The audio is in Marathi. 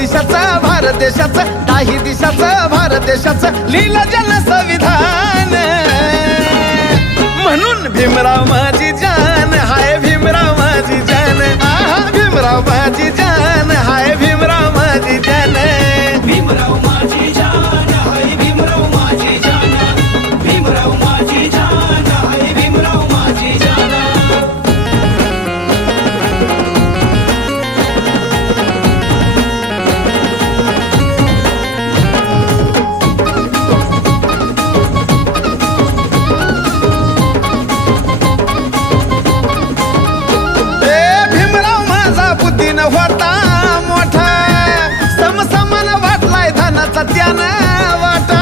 दिशाचं भारत देशाचं, दाही दिशाचं भारत देशाचं लिहिलं जन संविधान. म्हणून भीमराव माझी जान, हाय भीमराव माझी जान, आहा भीमराव माझी जान, हाय भीमराव माझी जान. भीमराव माझी जान, हाय भीमराव माझी जान, भीमराव माझी जान, हाय भीमराव माझी जान. बुद्धीन होता मोठा, समसमान वाटलाय धनाचा त्यानं वाटा.